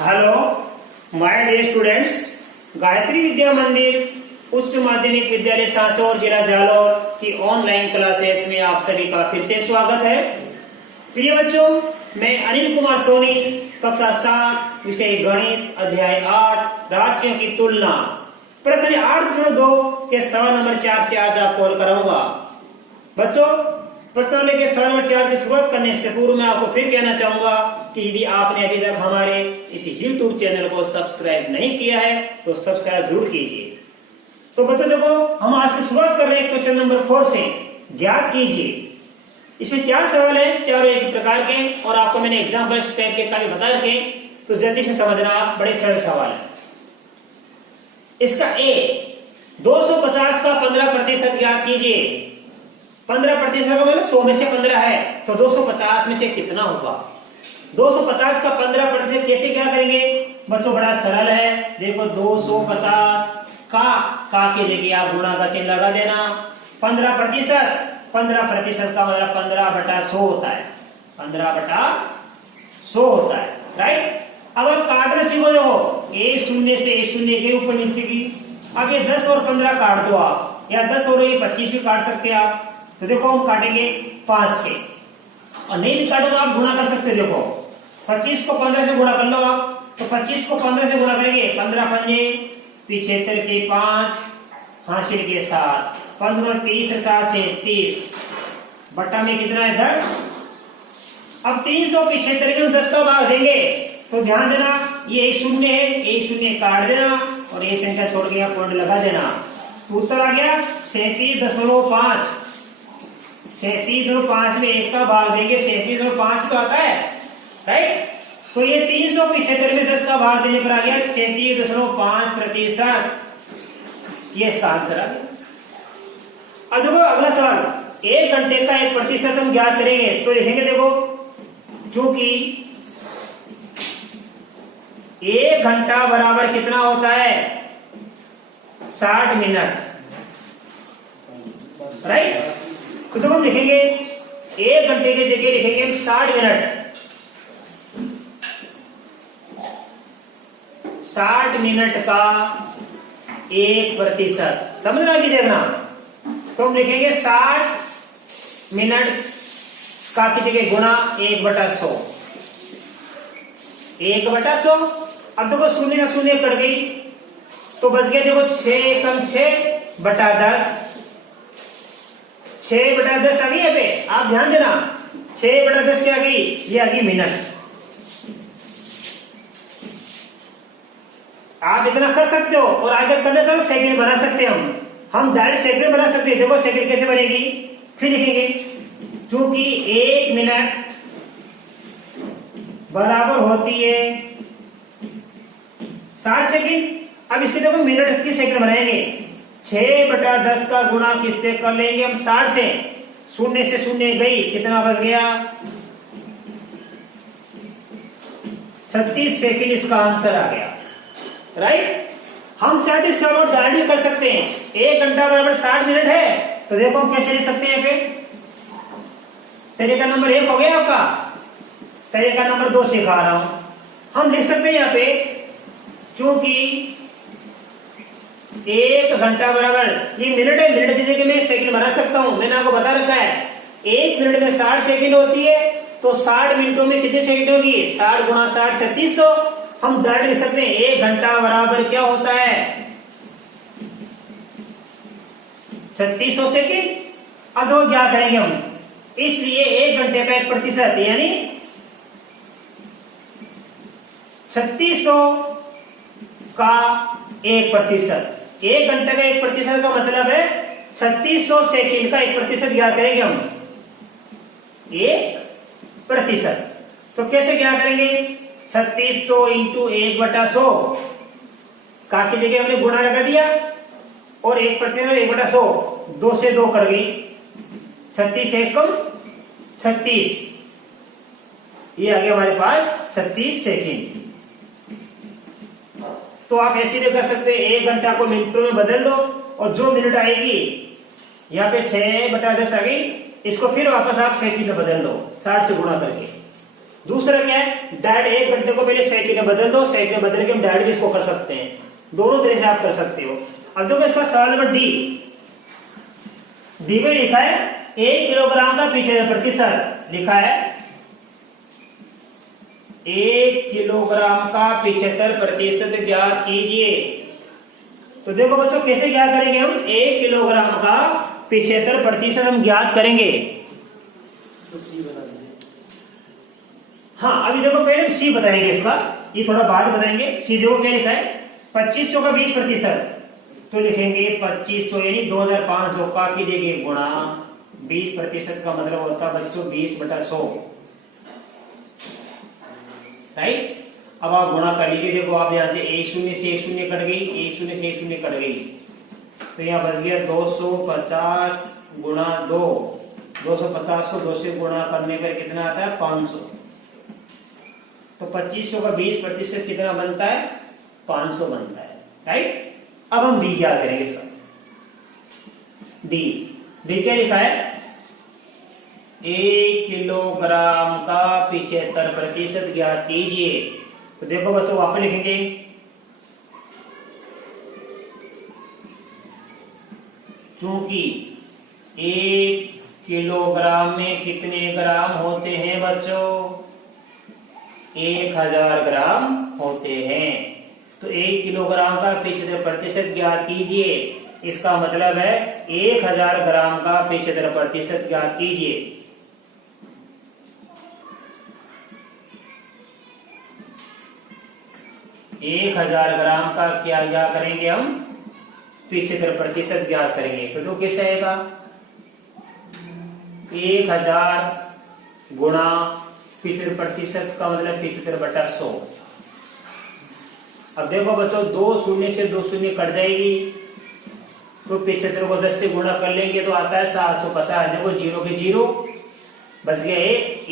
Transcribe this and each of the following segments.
Hello my dear students, Gayatri Vidya Mandir उच्च माध्यमिक विद्यालय सांचौर जिला जालौर की ऑनलाइन क्लासेस में आप सभी का फिर से स्वागत है। प्रिय बच्चों, मैं अनिल कुमार सोनी, कक्षा 7, विषय गणित, अध्याय 8, राशियों की तुलना, प्रश्न 8.2 के सवाल नंबर 4 से आज आपको हल कराऊंगा। बच्चों, प्रश्न के सवाल नंबर 4 की शुरुआत करने से पूर्व मैं आपको फिर कहना चाहूंगा कि यदि आपने अभी तक हमारे इस YouTube चैनल को सब्सक्राइब नहीं किया है तो सब्सक्राइब जरूर कीजिए। तो बच्चों देखो, हम आज की शुरुआत कर रहे हैं क्वेश्चन नंबर 4 से। ज्ञात कीजिए। इसमें 4 सवाल हैं, चारों एक प्रकार के, और आपको मैंने एग्जाम्पल्स टाइप के काफी बता रखे, तो जल्दी से समझना, बड़े सरल सवाल है। इसका ए 250 का 15% ज्ञात कीजिए। 15% का मतलब 100 में से 15 है, तो 250 में से कितना होगा? 250 का 15% कैसे क्या करेंगे बच्चों? बड़ा सरल है। देखो 250 का के जगह आप गुणा का चिन्ह लगा देना। 15% का मतलब 15/100 होता है। 15/100 होता है, राइट। अब आप काटना सीखो। देखो ए शून्य से ए शून्य के ऊपर नीचे की, अब ये 10 और 15 काट दो आप, या 10 और ये 25 भी काट सकते हैं आप। तो देखो हम काटेंगे 5 से, और नहीं भी काटो तो आप गुणा कर सकते। देखो 25 को 15 से गुणा कर लो आप, तो 25 को 15 से गुणा करेंगे, 15 पंजे 75 के 5, हासिल के 7, 15 30 7 से 30, बट्टा में कितना है 10। अब 375 में 10 का भाग देंगे, तो ध्यान देना ये एक शून्य है, एक शून्य काट देना और ये संख्या छोड़ के यहाँ पॉइंट लगा देना। तो उत्तर आ गया 37.5। 37.5 में 1 का भाग देंगे, 37.5 तो आता है, राइट। तो ये 375 में 10 का भाग देने पर आ गया 37.5%। ये इसका आंसर आ गया। अब देखो अगला सवाल, 1 घंटे का 1% हम ज्ञात करेंगे, तो लिखेंगे देखो, चूंकि 1 घंटा बराबर कितना होता है? 60 मिनट, राइट। तो हम लिखेंगे 1 घंटे की जगह लिखेंगे हम 60 मिनट। 60 मिनट का 1%, समझ रहा कि देखना। तो हम लिखेंगे 60 मिनट का की जगह गुणा 1/100। 1/100। अब देखो शून्य का शून्य कट गई, तो बच गया देखो 6 कम 6/10। 6/10 आ गई यहाँ पे, आप ध्यान देना। 6/10 क्या आ गई? ये आ गई मिनट। आप इतना कर सकते हो, और आगे करने तो सेकंड बना सकते हैं हम डायरेक्ट सेकंड बना सकते हैं। देखो सेकंड कैसे बनेगी, फिर लिखेंगे चूंकि 1 मिनट बराबर होती है 60 सेकंड। अब इसके देखो मिनट की सेकंड बनाएंगे। 6/10 का गुणा किससे कर लेंगे हम? 60 से। शून्य से शून्य गई, कितना बच गया? 36 सेकंड इसका आंसर आ गया, राइट। हम चाहते सवाल डायरेक्ट कर सकते हैं। 1 घंटा बराबर 60 मिनट है, तो देखो हम कैसे लिख सकते हैं यहाँ पे। तरीका नंबर 1 हो गया आपका, तरीका नंबर 2 सिखा रहा हूं। हम लिख सकते हैं यहाँ पे, चूंकि 1 घंटा बराबर, ये मिनट है, मिनट की जगह मैं सेकंड बना सकता हूं। मैंने आपको बता रखा है 1 मिनट में 60 सेकंड होती है, तो 60 मिनटों में कितने सेकंड होगी? 60 गुणा 60 3600। हम डायरेक्ट लिख सकते हैं 1 घंटा बराबर क्या होता है? 3600 सेकंड। अब दो क्या करेंगे हम, इसलिए 1 घंटे का 1% यानी 3600 का 1%। 1 घंटे का 1% का मतलब है 3600 सेकंड का 1% ज्ञात करेंगे हम। 1%। तो कैसे क्या करेंगे? 3600 इंटू 1/100 का की जगह हमने गुणा लगा दिया, और 1% 1/100, 2 से 2 कट गई, 36 एकम 36। ये आ गया हमारे पास 36 सेकंड। तो आप ऐसे भी कर सकते हैं, 1 घंटा को मिनटों में बदल दो, और जो मिनट आएगी यहाँ पे 6/10 आ गई, इसको फिर वापस आप सेकंड में बदल दो 60 से गुणा करके। दूसरा क्या है? डायरेक्ट एक घंटे को पहले सेकंड में बदल दो, सेकंड में बदल के हम डायरेक्ट इसको कर सकते हैं। दोनों तरह से आप कर सकते हो। अब देखो इसका सवाल नंबर डी में लिखा है 1 किलोग्राम का 75% लिखा है। 1 किलोग्राम का 75% ज्ञात कीजिए। तो देखो बच्चों कैसे ज्ञात करेंगे हम? 1 किलोग्राम का 75% हम ज्ञात करेंगे। हाँ अभी देखो पहले सी बताएंगे इसका, ये थोड़ा बाद बताएंगे। सी देखो क्या लिखा है 2500 का 20%, तो लिखेंगे 2500 यानी 2500 का कीजिएगा गुणा 20% का मतलब होता है बच्चों 20/100, राइट। अब आप गुणा कर लीजिए। देखो आप यहां से 1 शून्य से 1 शून्य कट गई, 1 शून्य से 1 शून्य कट गई, तो यहाँ बच गया 250 गुणा 2। 250 को 2 से गुणा करने पर कितना आता है 500। तो 2500 का 20% कितना बनता है 500 बनता है, राइट। अब हम डी क्या करेंगे इसका? डी क्या लिखा है 1 किलोग्राम का 75% ज्ञात कीजिए। तो देखो बच्चों वापस लिखेंगे चूंकि 1 किलोग्राम में कितने ग्राम होते हैं बच्चों? 1000 ग्राम होते हैं। तो 1 किलोग्राम का 75% ज्ञात कीजिए। इसका मतलब है 1000 ग्राम का 75% ज्ञात कीजिए। एक 1000 ग्राम का क्या करेंगे हम? 75% ज्ञात करेंगे। तो कैसे आएगा 1000 गुणा 75% का मतलब 75/100। अब देखो बच्चों 2 शून्य से 2 शून्य कट जाएगी, तो 75 को 10 से गुणा कर लेंगे तो आता है 750। देखो 0 के 0 बच गया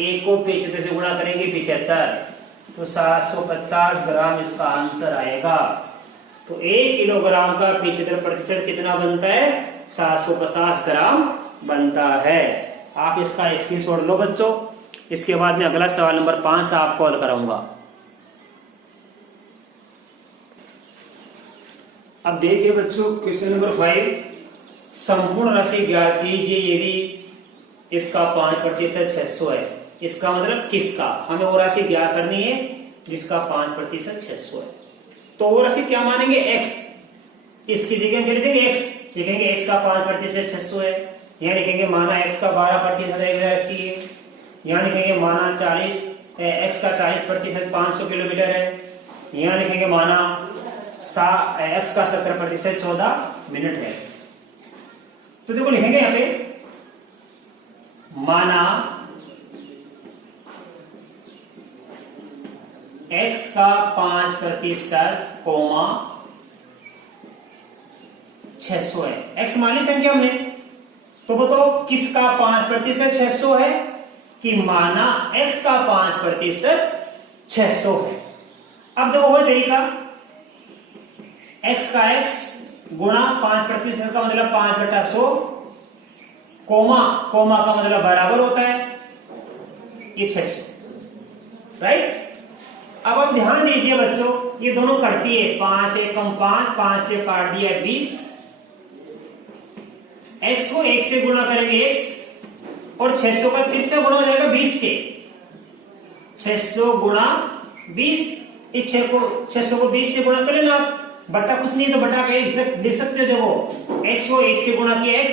1 को 75 से गुणा करेंगे 75, तो 750 ग्राम इसका आंसर आएगा। तो 1 किलोग्राम का 75% कितना बनता है? 750 ग्राम बनता है। आप इसका स्क्रीनशॉट लो बच्चों। इसके बाद में अगला सवाल नंबर 5 आपको हल कराऊंगा। अब देखिए बच्चों क्वेश्चन नंबर 5, संपूर्ण राशि ज्ञात कीजिए यदि इसका 5% 600 है। इसका मतलब किसका? हमें वो राशि ज्ञात करनी है जिसका 5% 600 है। तो वो राशि क्या मानेंगे? x। इसकी जगह हम लिखेंगे x, लिखेंगे x का 5% 600 है। यहाँ लिखेंगे माना x का 12% 1080 है। यहाँ लिखेंगे माना 40 x का 40% 500 किलोमीटर है। यहाँ लिखेंगे माना x का 70% 14 मिनट है। तो देखो लिखेंगे यहाँ पे माना x का 5% कोमा 600 है। x मानी संख्या हमने, तो बताओ किसका 5% 600 है? कि माना x का 5% 600 है। अब देखो वह तरीका x का x गुणा 5% का मतलब 5/100, कोमा का मतलब बराबर होता है ये 600, राइट। अब आप ध्यान दीजिए बच्चों, ये दोनों कटती है 5 1 कम 5, 5 से काट दिया 20। x को 1 से गुणा करेंगे x, और 600 का किससे गुणा हो जाएगा? 20 से। 600 गुणा 20, इस 600 को 20 से गुणा करें ना आप, बटा कुछ नहीं तो बटा के लिख सकते हो। देखो x को 1 से गुणा किया x,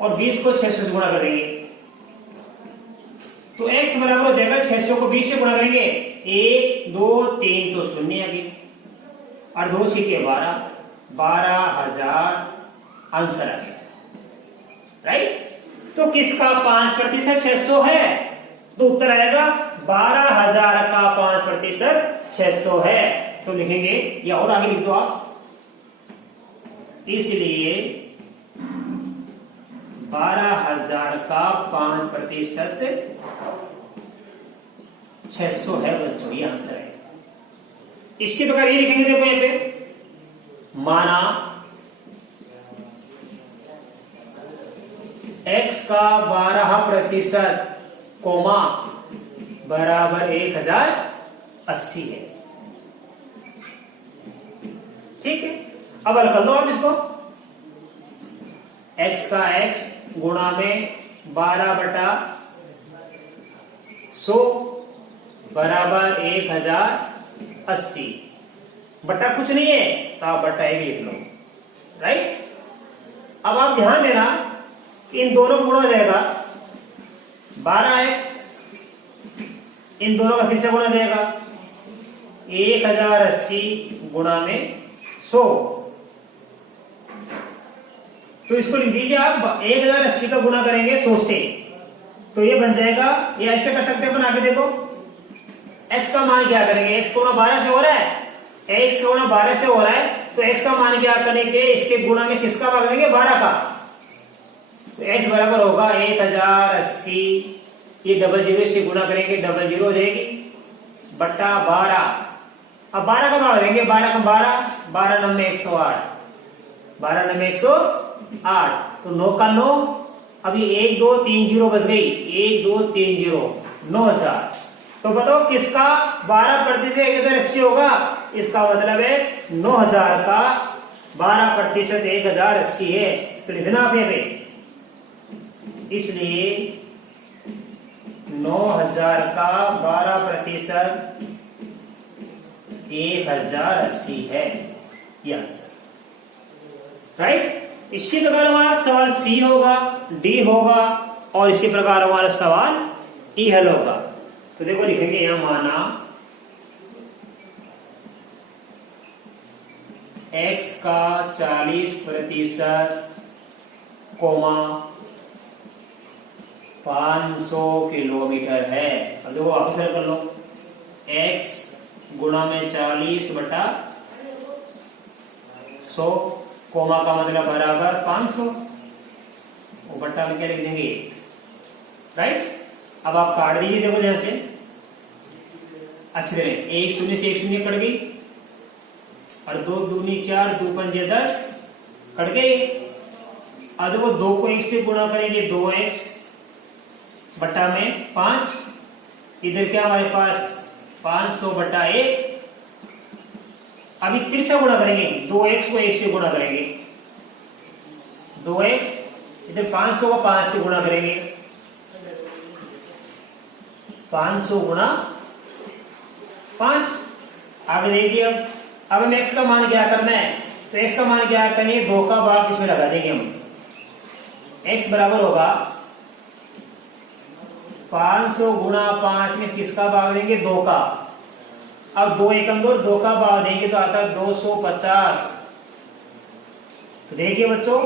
और 20 को 600 से गुणा कर देंगे, तो x बराबर हो जाएगा 600 को 20 से गुणा करेंगे 1 2 3 तो शून्य आ गई, और 2 6 के 12,000 आंसर आ गया, राइट। तो किसका 5% 600 है? तो उत्तर आएगा 12,000 का 5% 600 है। तो लिखेंगे, या और आगे लिख दो आप, इसलिए 12,000 का 5% 600 है बच्चों, ये आंसर है। इसी प्रकार ये लिखेंगे, देखो यहाँ पे माना x का 12% कोमा बराबर 1000 80 है। ठीक है, अब हल कर लो आप इसको। x का x गुणा में 12/100 बराबर 1080। बटा कुछ नहीं है तो आप बटा 1 लिख लो। राइट, अब आप ध्यान देना कि इन दोनों गुणा हो जाएगा 12x, इन दोनों का फिर से गुणा जाएगा 1080 गुणा में 100। तो इसको लिख दीजिए आप, 1080 का गुणा करेंगे 100 से तो ये बन जाएगा, ये ऐसे कर सकते हैं अपन। आगे देखो, x का मान क्या करेंगे, x गुणा 12 से हो रहा है, x गुणा 12 से हो रहा है तो x का मान क्या करेंगे, इसके गुणा में किसका भाग देंगे, 12 का। तो x बराबर होगा 1080, ये डबल जीरो से गुणा करेंगे, डबल जीरो हो जाएगी, बट्टा 12। अब 12 का भाग देंगे, 12 का 12, 12 9 में 108, 12 9 में 108, तो 9 का 9, अभी 1 2 3 0 बच गई, 1 2 3 0, 9000। तो बताओ किसका 12% से 1080 होगा, इसका मतलब है 9000 का 12% 1080 है। तो लिखना आप यहाँ पे, इसलिए 9000 का 12% 1080 है ये आंसर। राइट, इसी प्रकार हमारा सवाल सी होगा, डी होगा और इसी प्रकार हमारा सवाल ई हल होगा। तो देखो लिखेंगे यहां, माना x का 40% कोमा 500 किलोमीटर है। अब देखो वापस कर लो, x गुणा में 40/100 कोमा का मतलब बराबर 500, वो बट्टा में क्या लिख देंगे, राइट। अब आप काट दीजिए, देखो ध्यान से अच्छे तरह, 1 शून्य से 1 शून्य कट गई और 2 दूनी 4, 2 पंजे 10 कट गई। अब देखो 2 को 1 से गुणा करेंगे, 2x बट्टा में 5, इधर क्या हमारे पास 500/1। अभी तिरछा गुणा करेंगे, 2x को 1 से गुणा करेंगे, 2x इधर 500 को 5 से गुणा करेंगे, 500 गुणा 5। आगे देखिए, अब हम x का मान क्या करना है, तो x का मान क्या करेंगे, 2 का भाग इसमें लगा देंगे हम। x बराबर होगा 500 गुणा 5 में किसका भाग देंगे, 2 का। अब 2 एकम 2, 2 का भाग देंगे तो आता है 250। तो देखिए बच्चों,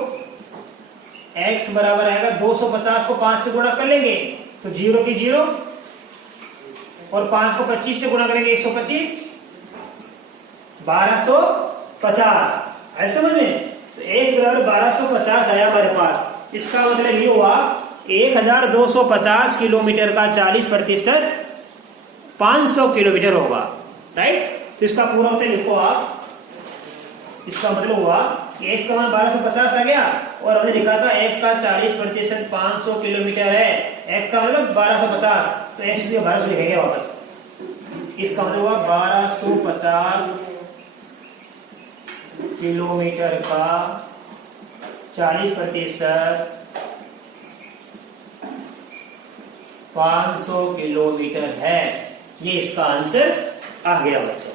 x बराबर आएगा 250 को 5 से गुणा कर लेंगे तो 0 की 0 और 5 को 25 से गुणा करेंगे 125, 1250। ऐसे समझ में, तो x बराबर 1250 आया हमारे पास। इसका मतलब ये हुआ 1250 किलोमीटर का 40% 500 किलोमीटर होगा। राइट, तो इसका पूरा होता है, लिखो आप। इसका मतलब हुआ कि x का मान 1250 आ गया और हमने लिखा था x का 40% 500 किलोमीटर है, x का मतलब 1250, तो x से 1200 लिखेंगे वापस। इसका मतलब हुआ 1250 किलोमीटर का 40% 500 किलोमीटर है। ये इसका आंसर आ गया बच्चों।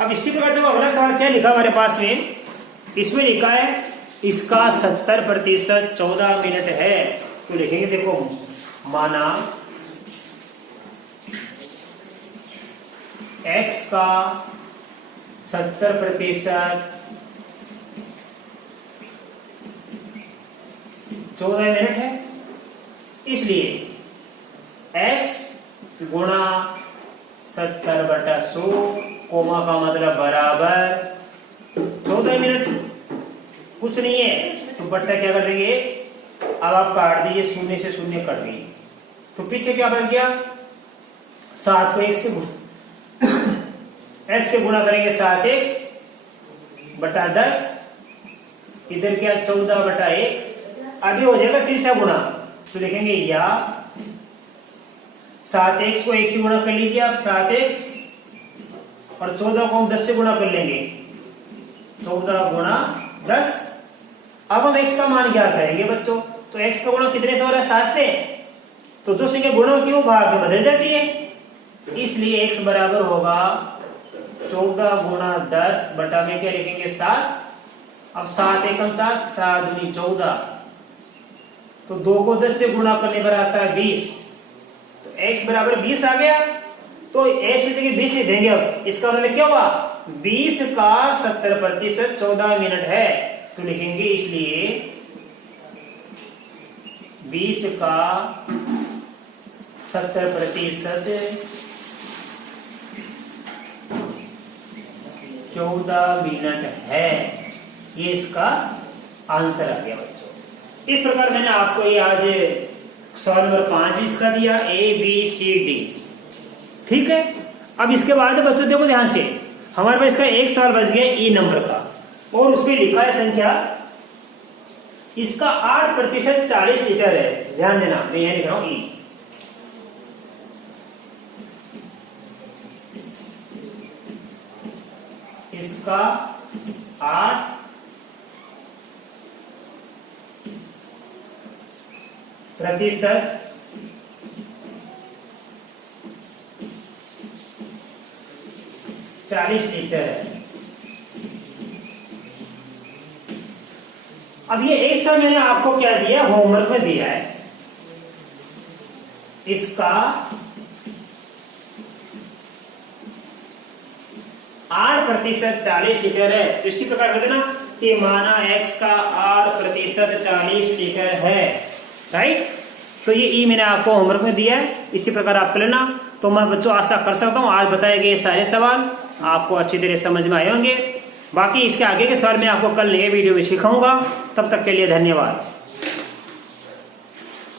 अब इसी प्रकार देखो अगला सवाल क्या लिखा हमारे पास में, इसमें लिखा है इसका 70% 14 मिनट है। तो लिखेंगे, देखो माना x का 70% 14 मिनट है, इसलिए x गुणा 70/100 कोमा का मतलब बराबर 14 मिनट। कुछ नहीं है तो बट्टा क्या कर देंगे, अब आप काट दीजिए, 0 से 0 कट गई, तो पीछे क्या बच गया, 7 को 1 से x से गुणा करेंगे, 7x बटा 10, इधर क्या 14/1, अभी हो जाएगा तिरछा गुणा, तो लिखेंगे या 7x को 1 से गुणा कर लीजिए आप, 7x और 14 को हम 10 से गुणा कर लेंगे, 14 गुणा 10। अब हम x का मान ज्ञात करेंगे बच्चों, तो x का गुणा कितने से हो रहा है? 7 से। तो दो संख्या गुणा होती है वो भाग में बदल जाती है, इसलिए x बराबर होगा 14 गुणा 10 बटा में क्या लिखेंगे? 7। अब 7 एकम 7, 7 दूनी 14, तो 2 को 10 से गुणा करने पर आता है 20, तो x बराबर 20 आ गया। तो x की जगह 20 लिख देंगे। अब इसका मतलब क्या हुआ? 20 का 70% 14 मिनट है, तो लिखेंगे इसलिए 20 का 70% 14 मिनट है। ये इसका आंसर आ गया बच्चों। इस प्रकार मैंने आपको ये आज सवाल नंबर 5 भी इसका दिया, ABCD। ठीक है। अब इसके बाद बच्चों देखो ध्यान से, हमारे पास इसका एक सवाल बच गया ई नंबर का, और उसमें लिखा है संख्या, इसका 8% 40 लीटर है। ध्यान देना, मैं यहां लिख रहा हूं ई। इसका 8% 40 लीटर है। अब ये एक सवाल मैंने आपको क्या दिया, होमवर्क में दिया है। इसका 8% 40 लीटर है, तो इसी प्रकार कर देना कि माना x का 8% 40 लीटर है, राइट। तो ये ई मैंने आपको होमवर्क में दिया है, इसी प्रकार आप कर लेना। तो मैं बच्चों आशा कर सकता हूं आज बताए गए सारे सवाल आपको अच्छी तरह समझ में आए होंगे। बाकी इसके आगे के सवाल मैं आपको कल नए वीडियो में सिखाऊंगा। तब तक के लिए धन्यवाद।